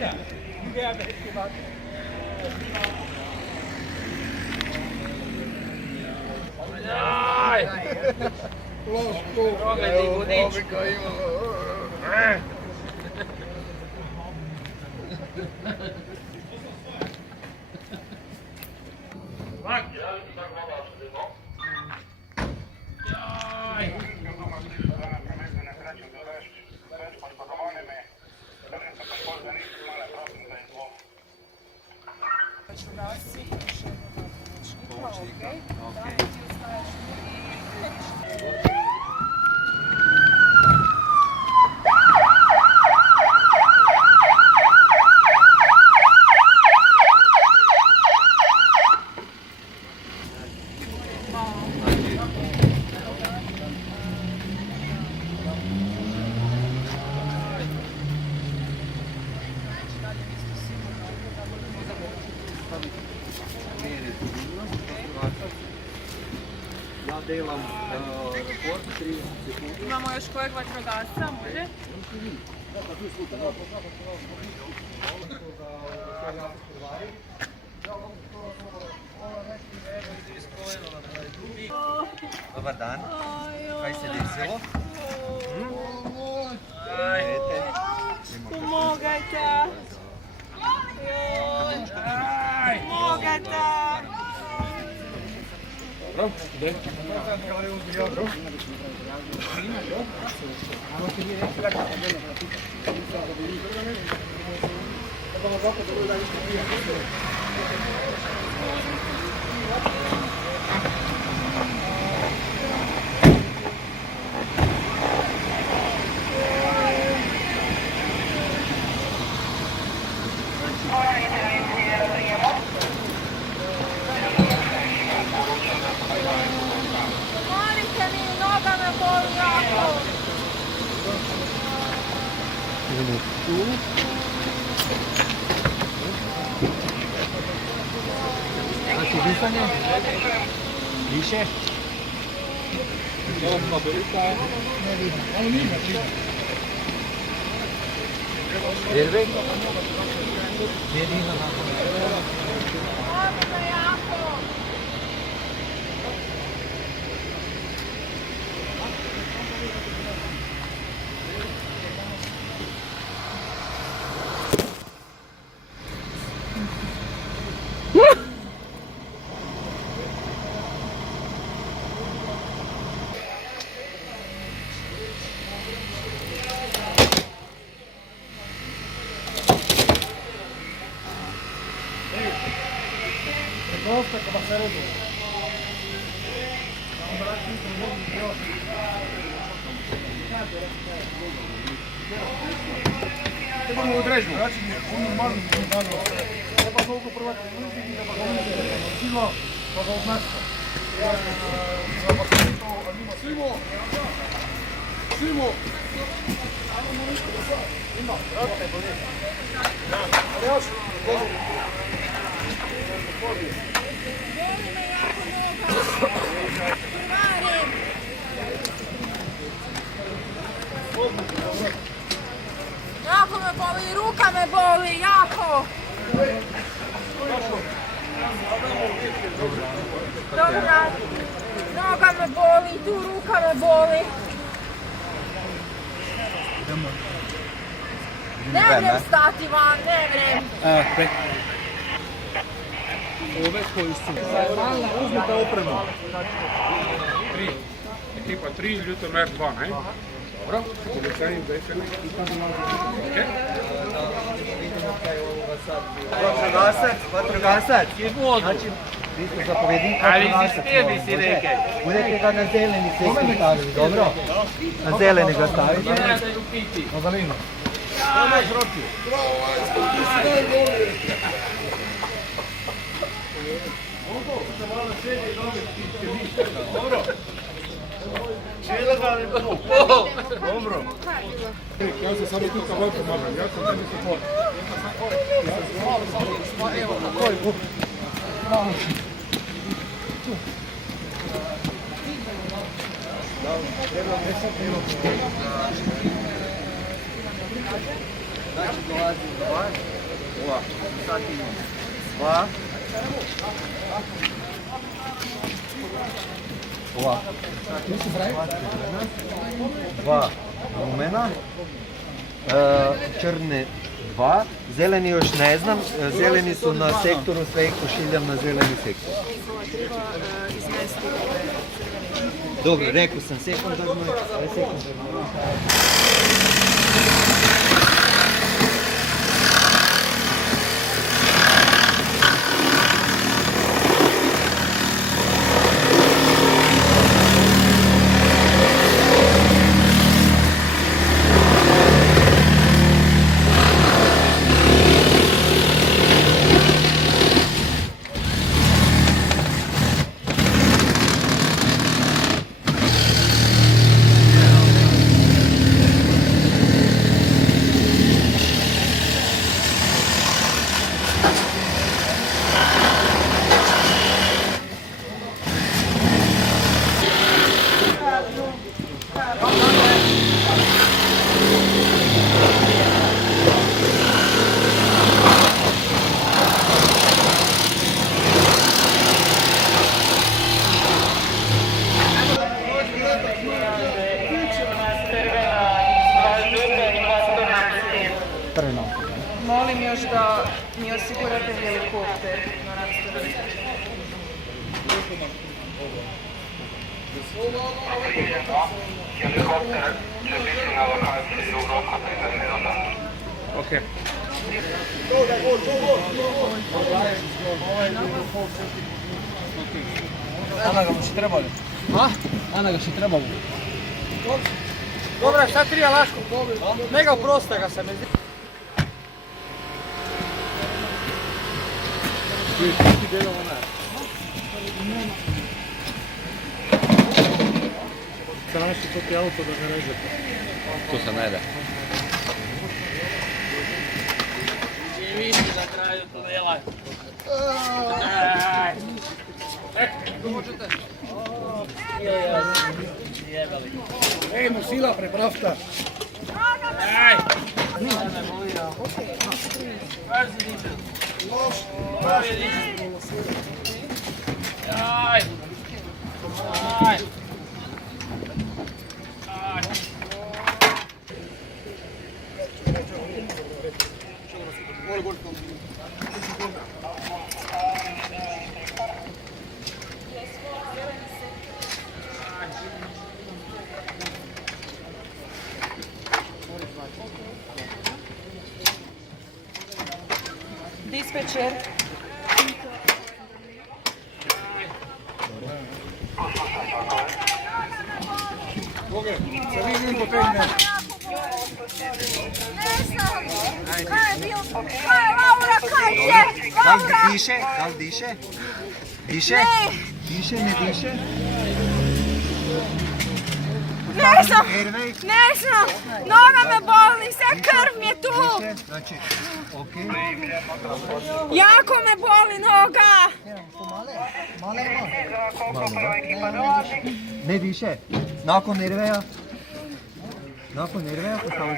Ja delam raport 30 sekundi. Imamo još kojeg vatrogasca, može? Dobar dan. Kaj se desilo? Pomogajte! Pomogajte! Dobro, ide. Molite mi, noga me boli jako! Idemo tu. Znači disanje? Više? Dobro, velika. Ne vidim. Ovo nije znači. Jervek? Jedina nakon. Boli me jako! Idemo u drežbu. Treba toliko prvati silo, pa ga odnašta. Simo! Simo! Ima, vrate, bolje. Još, dobro. Boli me jako noga! Krvarim! Jako me boli, ruka me boli, jako! Dobra, noga me boli, tu ruka me boli. Ne vrem stati van, ne vrem. Ove koji su uzmite opremu. 3. Ekipa 3, Ljutomer 2, ne? Dobro. Policajnim definitivno. Ok. Vatrogasac. Znači, vi ste zapovjednik vatrogasac. Budete ga na zeleni sektor stavili, dobro? Na zeleni ga stavili. Na zelenu. Dobro. Ja se samo tu kao pomagam, ja sam tebi support. Evo, koji buk. Znači dolazi 2. Ovako, sad imamo 2. Ovako. 2 lumena. Črne 2. Zeleni još ne znam. Zeleni su na sektoru, sve ih pošiljam na zeleni sektor. Dobro, rekao sam sekundarno. Molim još da mi osigurate helikopter na rasporedu. Helikopter će biti na lokaciji u roku 30 minuta. Ok. Ana ga mu še trebali? Ana ga še trebali. Dobra, šta trija Laško? Mega prosta ga se mi zdi. Traži to ti auto da ga režete. To se ne da. Živiš na kraju tunela. Ej, mu sila preprosta. Aj! Aj! Aj! Dispečer. Sa vidim potegne. Ne znam. Kaj je bilo? Kaj je Laura? Kaj je? Laura! Diše? Da li diše? Diše? Ne. Diše, ne diše? Ne znam. Ne znam. Noga me boli, sve krv mi je tu. Znači, okej. Jako me boli noga. Ne diše? Nakon nerveja? Nakon nerveja postavi